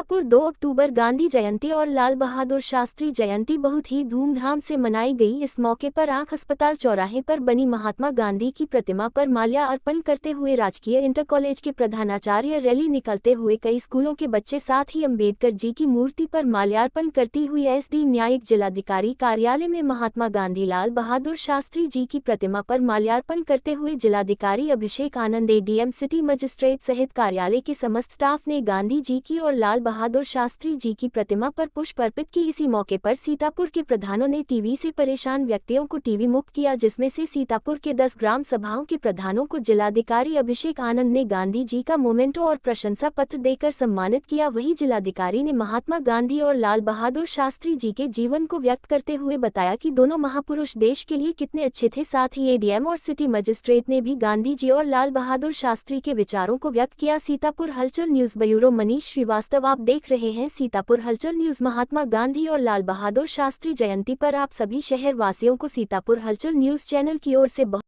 सीतापुर 2 अक्टूबर गांधी जयंती और लाल बहादुर शास्त्री जयंती बहुत ही धूमधाम से मनाई गई। इस मौके पर आंख अस्पताल चौराहे पर बनी महात्मा गांधी की प्रतिमा पर माल्या अर्पण करते हुए राजकीय इंटर कॉलेज के प्रधानाचार्य, रैली निकलते हुए कई स्कूलों के बच्चे, साथ ही अम्बेडकर जी की मूर्ति पर माल्यार्पण करती हुई एसडी न्यायिक जिलाधिकारी कार्यालय में महात्मा गांधी लाल बहादुर शास्त्री जी की प्रतिमा पर माल्यार्पण करते हुए जिलाधिकारी Abhishek Anand, ADM city magistrate सहित कार्यालय के समस्त स्टाफ ने गांधी जी की और लाल बहादुर शास्त्री जी की प्रतिमा पर पुष्प अर्पित की। इसी मौके पर सीतापुर के प्रधानों ने टीवी से परेशान व्यक्तियों को टीवी मुक्त किया, जिसमें से सीतापुर के 10 ग्राम सभाओं के प्रधानों को जिलाधिकारी अभिषेक आनंद ने गांधी जी का मोमेंटो और प्रशंसा पत्र देकर सम्मानित किया। वहीं जिलाधिकारी ने महात्मा गांधी और लाल बहादुर शास्त्री जी के जीवन को व्यक्त करते हुए बताया कि दोनों महापुरुष देश के लिए कितने अच्छे थे। साथ ही एडीएम और सिटी मजिस्ट्रेट ने भी गांधी जी और लाल बहादुर शास्त्री के विचारों को व्यक्त किया। सीतापुर हलचल न्यूज ब्यूरो मनीष श्रीवास्तव। आप देख रहे हैं सीतापुर हलचल न्यूज। महात्मा गांधी और लाल बहादुर शास्त्री जयंती पर आप सभी शहर वासियों को सीतापुर हलचल न्यूज चैनल की ओर से बहुत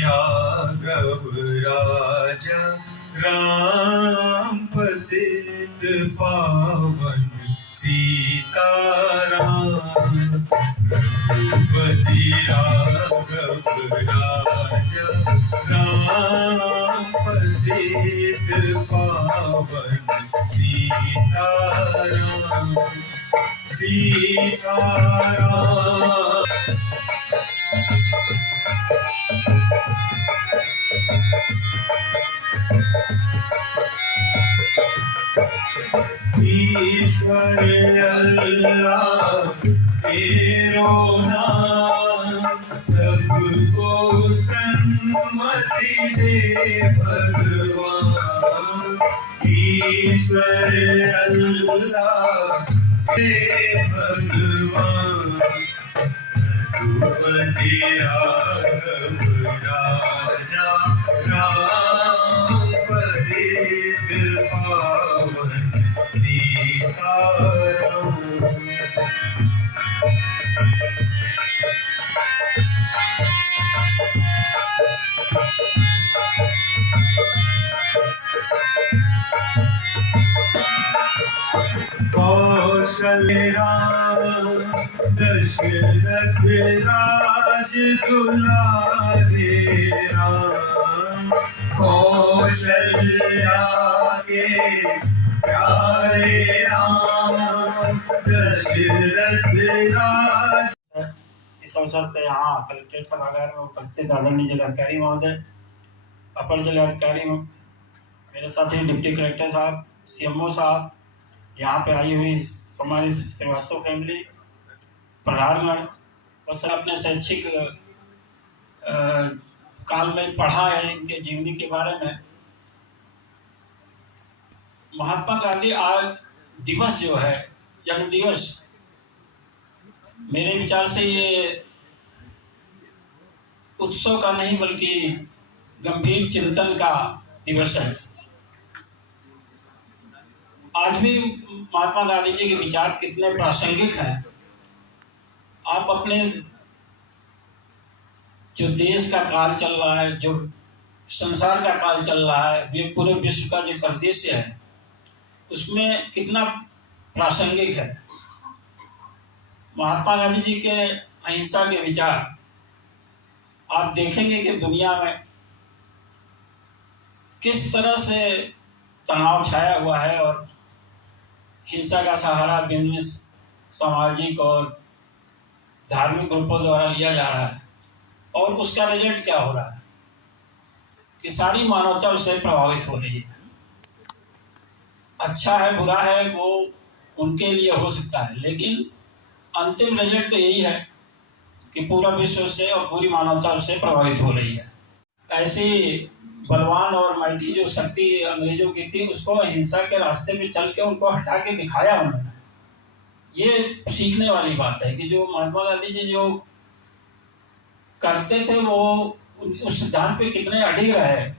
राघव राजा राम पतित पावन सीताराम। रघुपति राघव राजा राम पतित पावन सीताराम। सीताराम ईश्वर अल्लाह तेरो नाम, सबको सन्मति दे भगवान। ईश्वर अल्लाह दे भगवान। रघुपति राघव राजा राम पतित पावन सीताराम। कौशल्य राम दशरथ राज दुलारे राम। कौशल्या के प्यारे राम दशरथ राज। इस अवसर पर यहाँ कलेक्ट्रेट सभागार में उपस्थित आदरणीय जिलाधिकारी महोदय, अपर जिलाधिकारी मेरे साथी डिप्टी कलेक्टर साहब, सीएमओ साहब, यहाँ पे आई हुई हमारी श्रीवास्तव फैमिली, प्रधानगण और सर अपने शैक्षिक काल में पढ़ा है इनके जीवनी के बारे में। महात्मा गांधी आज दिवस जो है, जन्म दिवस, मेरे विचार से ये उत्सव का नहीं बल्कि गंभीर चिंतन का दिवस है। आज भी महात्मा गांधी जी के विचार कितने प्रासंगिक हैं। आप अपने जो देश का काल चल रहा है, जो संसार का काल चल रहा है, ये पूरे विश्व का जो परिदृश्य है उसमें कितना प्रासंगिक है। महात्मा गांधी जी के अहिंसा के विचार आप देखेंगे कि दुनिया में किस तरह से तनाव छाया हुआ है और हिंसा का सहारा विभिन्न सामाजिक और धार्मिक ग्रुपों द्वारा लिया जा रहा है, और उसका रिजल्ट क्या हो रहा है कि सारी मानवता उससे प्रभावित हो रही है। अच्छा है बुरा है वो उनके लिए हो सकता है, लेकिन अंतिम रिजल्ट तो यही है कि पूरा विश्व से और पूरी मानवता उससे प्रभावित हो रही है। ऐसी बलवान और मिghty जो शक्ति अंग्रेजों की थी उसको अहिंसा के रास्ते पे चल के उनको हटा के दिखाया उन्होंने। ये सीखने वाली बात है कि जो महात्मा गांधी जी जो करते थे वो उस सिद्धांत पे कितने अड़िग रहे,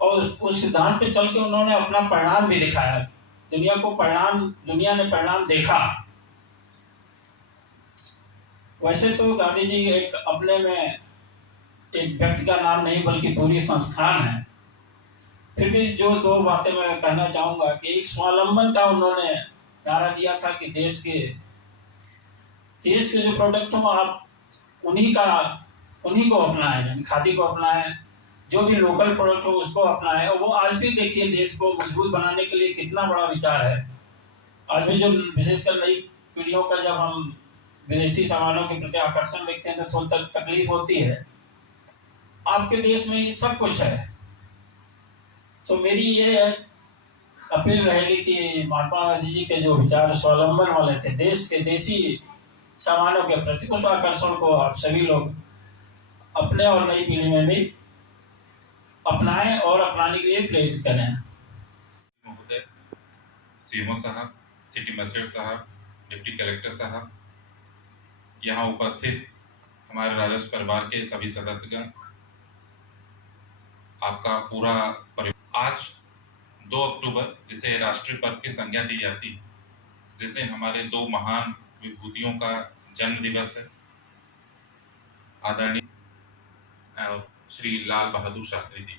और उस सिद्धांत पे चल के उन्होंने अपना परिणाम भी दिखाया। दुनिया ने परिणाम देखा। वैसे तो गांधी जी एक अपने में एक व्यक्ति का नाम नहीं बल्कि पूरी संस्थान है, फिर भी जो दो बातें मैं कहना चाहूँगा कि एक स्वावलंबन का उन्होंने नारा दिया था कि देश के जो प्रोडक्ट हो आप उन्हीं को अपनाएं, खादी को अपनाएं, जो भी लोकल प्रोडक्ट हो उसको अपनाएं। और वो आज भी देखिए देश को मजबूत बनाने के लिए कितना बड़ा विचार है। आज भी जो विशेषकर नई पीढ़ियों का जब हम विदेशी सामानों के प्रति आकर्षण देखते हैं तो थोड़ी तकलीफ होती है। आपके देश में ये सब कुछ है, तो मेरी ये अपील रहेगी कि महात्मा गांधी जी के जो विचार स्वावलंबन वाले थे, देश के देसी सामानों के प्रति, उस आकर्षण को आप सभी लोग अपने और नई पीढ़ी में भी अपनाएं और अपनाने के लिए प्रेरित करें। महोदय, सीएमओ साहब, सिटी मजिस्ट्रेट साहब, डिप्टी कलेक्टर साहब, यहाँ उपस्थित हमारे राजस्व परिवार के सभी सदस्यगण, आपका पूरा परिवार। आज 2 अक्टूबर जिसे राष्ट्रीय पर्व की संज्ञा दी जाती, जिस दिन हमारे 2 महान विभूतियों का जन्म दिवस है, आदरणीय श्री लाल बहादुर शास्त्री जी।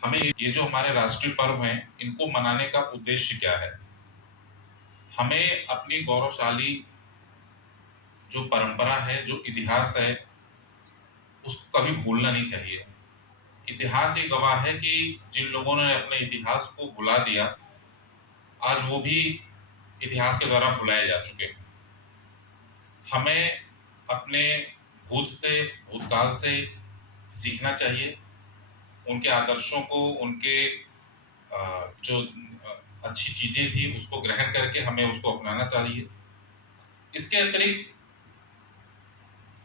हमें ये जो हमारे राष्ट्रीय पर्व हैं इनको मनाने का उद्देश्य क्या है? हमें अपनी गौरवशाली जो परंपरा है, जो इतिहास है, उसको कभी भूलना नहीं चाहिए। इतिहास ये गवाह है कि जिन लोगों ने अपने इतिहास को भुला दिया, आज वो भी इतिहास के द्वारा भुलाए जा चुके। हमें अपने भूतकाल से सीखना चाहिए, उनके आदर्शों को, उनके जो अच्छी चीज़ें थी उसको ग्रहण करके हमें उसको अपनाना चाहिए। इसके अतिरिक्त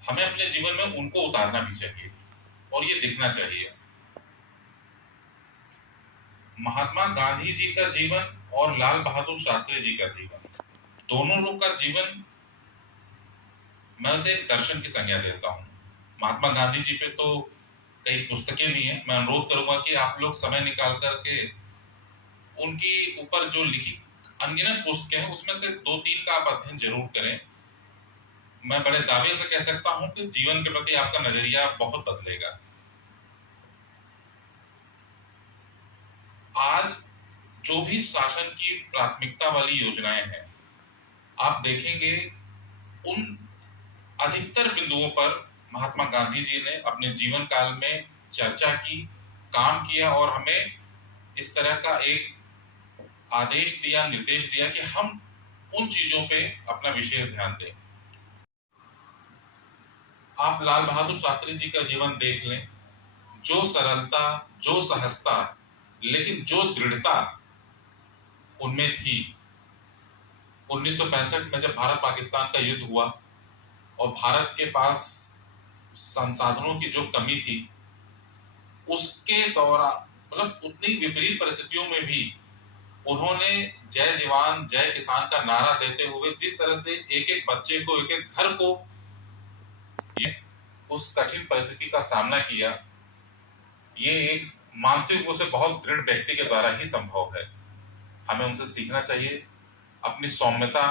हमें अपने जीवन में उनको उतारना भी चाहिए और ये दिखना चाहिए। महात्मा गांधी जी का जीवन और लाल बहादुर शास्त्री जी का जीवन, दोनों लोग का जीवन मैं उसे एक दर्शन की संज्ञा देता हूँ। महात्मा गांधी जी पे तो कई पुस्तकें भी हैं। मैं अनुरोध करूंगा कि आप लोग समय निकाल करके उनकी ऊपर जो लिखी अनगिनत पुस्तकें हैं उसमें से 2-3 का आप अध्ययन जरूर करें। मैं बड़े दावे से कह सकता हूं कि जीवन के प्रति आपका नजरिया बहुत बदलेगा। आज जो भी शासन की प्राथमिकता वाली योजनाएं हैं, आप देखेंगे उन अधिकतर बिंदुओं पर महात्मा गांधी जी ने अपने जीवन काल में चर्चा की, काम किया और हमें इस तरह का एक आदेश दिया, निर्देश दिया कि हम उन चीजों पे अपना विशेष ध्यान दें। आप लाल बहादुर शास्त्री जी का जीवन देख लें, जो सरलता, जो सहजता, लेकिन जो दृढ़ता उनमें थी। 1965 में जब भारत पाकिस्तान का युद्ध हुआ और भारत के पास संसाधनों की जो कमी थी, उसके दौरान मतलब उतनी विपरीत परिस्थितियों में भी उन्होंने जय जवान जय किसान का नारा देते हुए जिस तरह से एक एक बच्चे को, एक एक घर को उस कठिन परिस्थिति का सामना किया, ये एक मानसिक रूप से बहुत दृढ़ व्यक्ति के द्वारा ही संभव है। हमें उनसे सीखना चाहिए। अपनी सौम्यता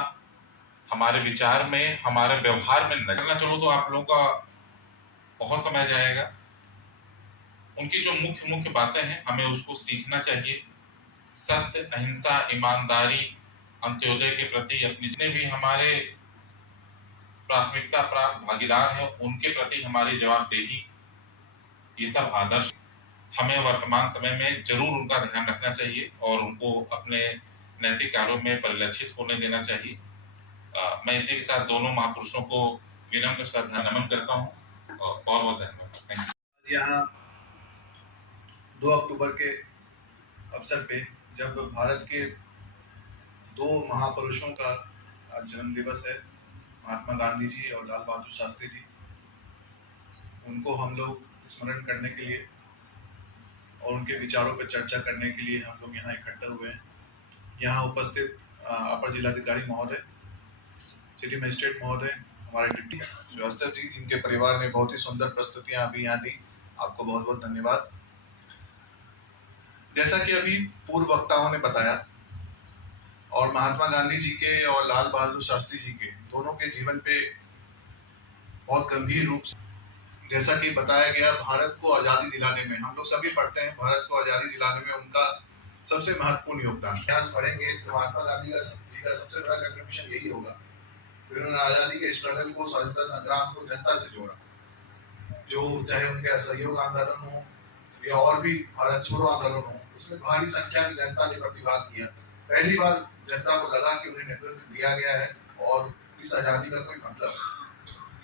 हमारे विचार में, हमारे व्यवहार में नजर चलो तो आप लोगों का बहुत समय जाएगा। उनकी जो मुख्य मुख्य बातें हैं हमें उसको सीखना चाहिए। सत्य, अहिंसा, ईमानदारी, अंत्योदय के प्रति अपनी जितने भी हमारे प्राथमिकता प्राप्त भागीदार हैं उनके प्रति हमारी जवाबदेही, ये सब आदर्श हमें वर्तमान समय में जरूर उनका ध्यान रखना चाहिए और उनको अपने नैतिक कार्यों में परिलक्षित होने देना चाहिए। मैं इसी के साथ दोनों महापुरुषों को विनम्र श्रद्धा नमन करता हूँ और बहुत बहुत धन्यवाद। यहाँ 2 अक्टूबर के अवसर पे जब भारत के 2 महापुरुषों का आज जन्म दिवस है, महात्मा गांधी जी और लाल बहादुर शास्त्री जी, उनको हम लोग स्मरण करने के लिए और उनके विचारों पर चर्चा करने के लिए हम लोग यहाँ इकट्ठा हुए हैं। यहाँ उपस्थित अपर जिलाधिकारी महोदय, सिटी मजिस्ट्रेट महोदय, हमारे डिप्टी श्रीवास्तव जी, जिनके परिवार ने बहुत ही सुंदर प्रस्तुतियां अभी यहाँ दी, आपको बहुत बहुत धन्यवाद। जैसा कि अभी पूर्व वक्ताओं ने बताया और महात्मा गांधी जी के और लाल बहादुर शास्त्री जी के दोनों के जीवन पे बहुत गंभीर रूप से जैसा कि बताया गया, भारत को आज़ादी दिलाने में हम लोग सभी पढ़ते हैं, भारत को आज़ादी दिलाने में उनका सबसे महत्वपूर्ण योगदान। इतिहास पढ़ेंगे तो महात्मा गांधी जी का सबसे बड़ा कंट्रीब्यूशन यही होगा। फिर उन्होंने आज़ादी के स्ट्रगल को, स्वतंत्रता संग्राम को जनता से जोड़ा, जो चाहे उनके असहयोग आंदोलन हो या और भी भारत छोड़ो आंदोलन हो, उसमें भारी संख्या में जनता ने प्रतिवाद किया। पहली बार जनता को लगा कि उन्हें नेतृत्व दिया गया है और इस आज़ादी का कोई मतलब,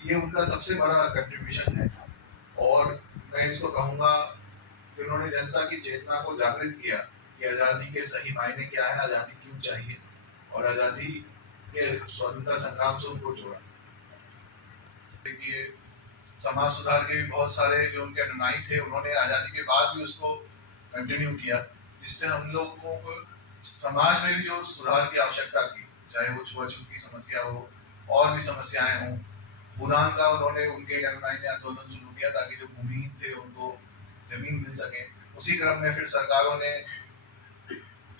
ये उनका सबसे बड़ा कंट्रीब्यूशन है। और मैं इसको कहूँगा कि उन्होंने जनता की चेतना को जागृत किया कि आज़ादी के सही मायने क्या है, आज़ादी क्यों चाहिए, और आज़ादी के स्वतंत्रता संग्राम से उनको जोड़ा। देखिए, समाज सुधार के भी बहुत सारे जो उनके अनुयायी थे, उन्होंने आज़ादी के बाद भी उसको कंटिन्यू किया, जिससे हम लोगों को समाज में भी जो सुधार की आवश्यकता थी, चाहे वो छुआछूत की समस्या हो और भी समस्याएं हों, भूदान का उन्होंने, उनके अनुयायी ने आंदोलन शुरू किया ताकि जो भूमिहीन थे उनको जमीन मिल सके। उसी क्रम में फिर सरकारों ने,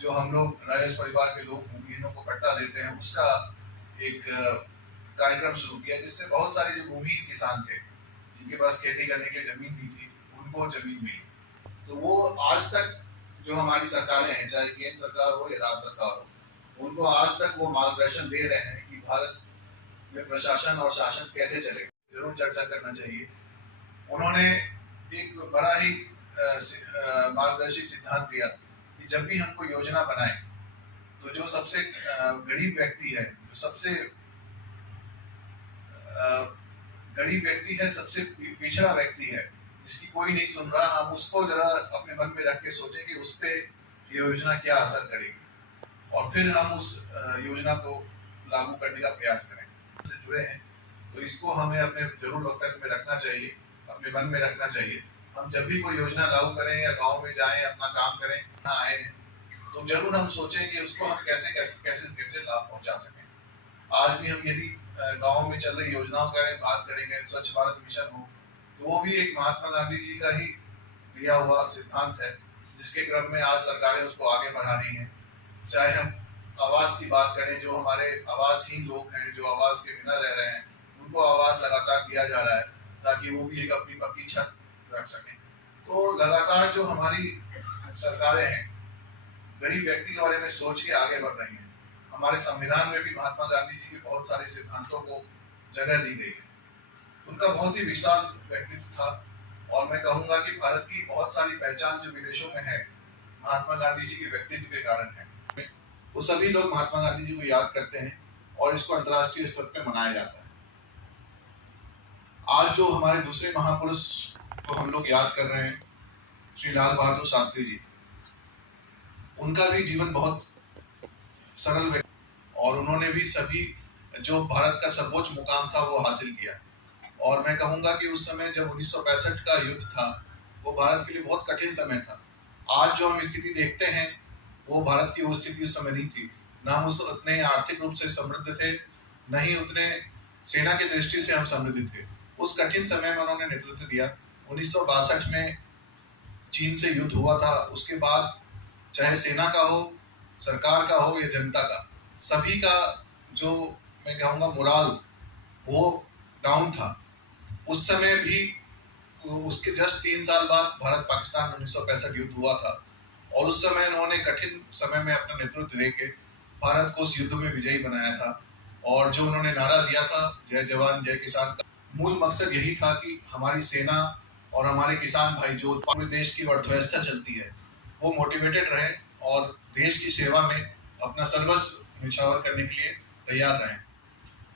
जो हम लोग रायस परिवार के लोग भूमिहीनों को पट्टा देते हैं, उसका एक कार्यक्रम शुरू किया, जिससे बहुत सारे जो भूमिहीन किसान थे जिनके पास खेती करने के लिए जमीन भी थी, उनको जमीन मिली। तो वो आज तक जो हमारी सरकारें हैं, चाहे केंद्र सरकार हो या राज्य सरकार हो, उनको आज तक वो मार्गदर्शन दे रहे हैं कि भारत में प्रशासन और शासन कैसे चलेगा। जरूर चर्चा करना चाहिए। उन्होंने एक बड़ा ही मार्गदर्शी सिद्धांत दिया कि जब भी हम कोई योजना बनाए तो जो सबसे गरीब व्यक्ति है, जो सबसे गरीब व्यक्ति है, सबसे पिछड़ा व्यक्ति है, जिसकी कोई नहीं सुन रहा, हम उसको जरा अपने मन में रख के सोचें कि उस पर ये योजना क्या असर करेगी और फिर हम उस योजना को लागू करने का प्रयास करें। से जुड़े हैं तो इसको हमें अपने जरूर वक्तव्य में रखना चाहिए, अपने मन में रखना चाहिए। हम जब भी कोई योजना लागू करें या गांव में जाएं, अपना काम करें, यहाँ आए हैं, तो जरूर हम सोचें कि उसको हम कैसे कैसे कैसे कैसे लाभ पहुंचा सकें। आज भी हम यदि गाँव में चल रही योजनाओं का बात करेंगे, स्वच्छ भारत मिशन हो, तो वो भी एक महात्मा गांधी जी का ही दिया हुआ सिद्धांत है, जिसके क्रम में आज सरकारें उसको आगे बढ़ा रही हैं। चाहे हम आवास की बात करें, जो हमारे आवासहीन लोग हैं, जो आवास के बिना रह रहे हैं, उनको आवास लगातार दिया जा रहा है ताकि वो भी एक अपनी पक्की छत रख सकें। तो लगातार जो हमारी सरकारें हैं, गरीब व्यक्ति के बारे में सोच के आगे बढ़ रही हैं। हमारे संविधान में भी महात्मा गांधी जी के बहुत सारे सिद्धांतों को जगह दी गई है। उनका बहुत ही विशाल व्यक्तित्व था और मैं कहूँगा कि भारत की बहुत सारी पहचान जो विदेशों में है, महात्मा गांधी जी के व्यक्तित्व के कारण है। वो सभी लोग महात्मा गांधी जी को याद करते हैं और इसको अंतर्राष्ट्रीय स्तर पर मनाया जाता है। आज जो हमारे दूसरे महापुरुष को हम लोग याद कर रहे हैं, श्री लाल बहादुर शास्त्री जी, उनका भी जीवन बहुत सरल है और उन्होंने भी सभी जो भारत का सर्वोच्च मुकाम था वो हासिल किया। और मैं कहूँगा कि उस समय जब 1965 का युद्ध था, वो भारत के लिए बहुत कठिन समय था। आज जो हम स्थिति देखते हैं, वो भारत की वो स्थिति उस समय नहीं थी। न हम उतने आर्थिक रूप से समृद्ध थे, न ही उतने सेना की दृष्टि से हम समृद्ध थे। उस कठिन समय में उन्होंने नेतृत्व दिया। 1962 में चीन से युद्ध हुआ था, उसके बाद चाहे सेना का हो, सरकार का हो या जनता का, सभी का जो मैं कहूँगा मोराल वो डाउन था। उस समय भी उसके जस्ट 3 साल बाद भारत पाकिस्तान 1965 युद्ध हुआ था और उस समय उन्होंने कठिन समय में अपना नेतृत्व देके भारत को उस युद्ध में विजयी बनाया था। और जो उन्होंने नारा दिया था, जय जवान जय किसान, का मूल मकसद यही था कि हमारी सेना और हमारे किसान भाई जो पूरे देश की अर्थव्यवस्था चलती है वो मोटिवेटेड रहे और देश की सेवा में अपना सर्वस्व न्यौछावर करने के लिए तैयार रहे।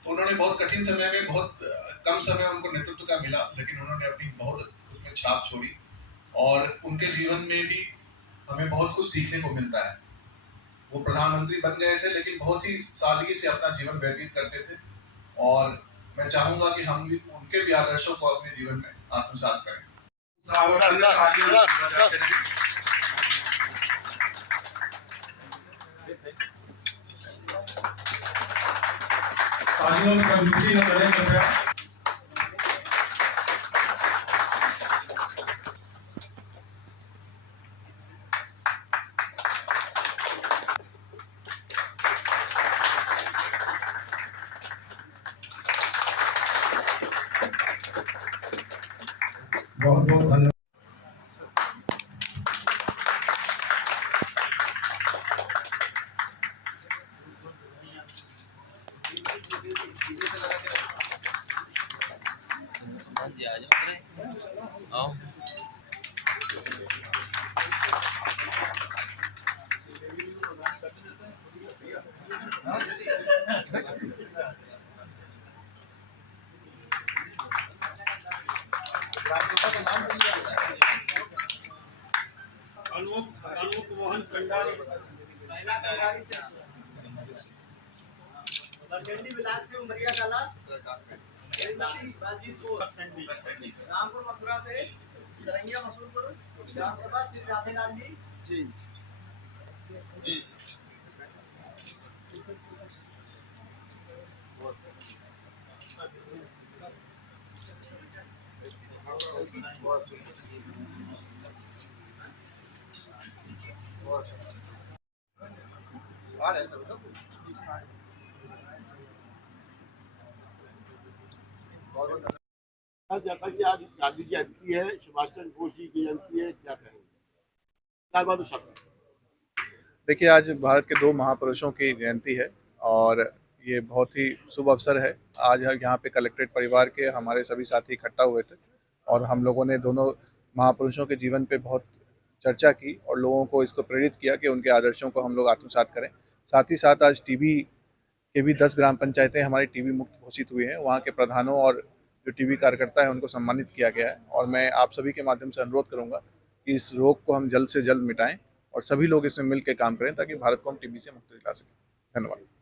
तो उन्होंने बहुत कठिन समय में, बहुत कम समय उनको नेतृत्व का मिला, लेकिन उन्होंने अपनी बहुत उसमें छाप छोड़ी और उनके जीवन में भी हमें बहुत कुछ सीखने को मिलता है। वो प्रधानमंत्री बन गए थे लेकिन बहुत ही सादगी से अपना जीवन व्यतीत करते थे और मैं चाहूंगा कि हम भी उनके भी आदर्शों को अपने जीवन में आत्मसात करें। तालियों में कंजूसी न करें कृपया। बहुत बहुत धन्यवाद। अनूप मोहन कंडारी बरसेंडी ब्लॉक से उमरिया कला, रामपुर मथुरा से सरैया मसूरपुर, विधानसभा श्री राधेलाल जी। जाता कि आज गांधी जयंती है, सुभाष चंद्र बोस जी की जयंती है, क्या कहेंगे? देखिए, आज भारत के 2 महापुरुषों की जयंती है और ये बहुत ही शुभ अवसर है। आज यहाँ पे कलेक्ट्रेट परिवार के हमारे सभी साथी इकट्ठा हुए थे और हम लोगों ने दोनों महापुरुषों के जीवन पे बहुत चर्चा की और लोगों को इसको प्रेरित किया कि उनके आदर्शों को हम लोग आत्मसात करें। साथ ही साथ आज टीबी के भी 10 ग्राम पंचायतें हमारी टीबी मुक्त घोषित हुई हैं। वहाँ के प्रधानों और जो टीबी कार्यकर्ता है उनको सम्मानित किया गया है और मैं आप सभी के माध्यम से अनुरोध करूँगा कि इस रोग को हम जल्द से जल्द मिटाएं और सभी लोग इसमें मिल के काम करें ताकि भारत को हम टीबी से मुक्त दिला सकें। धन्यवाद।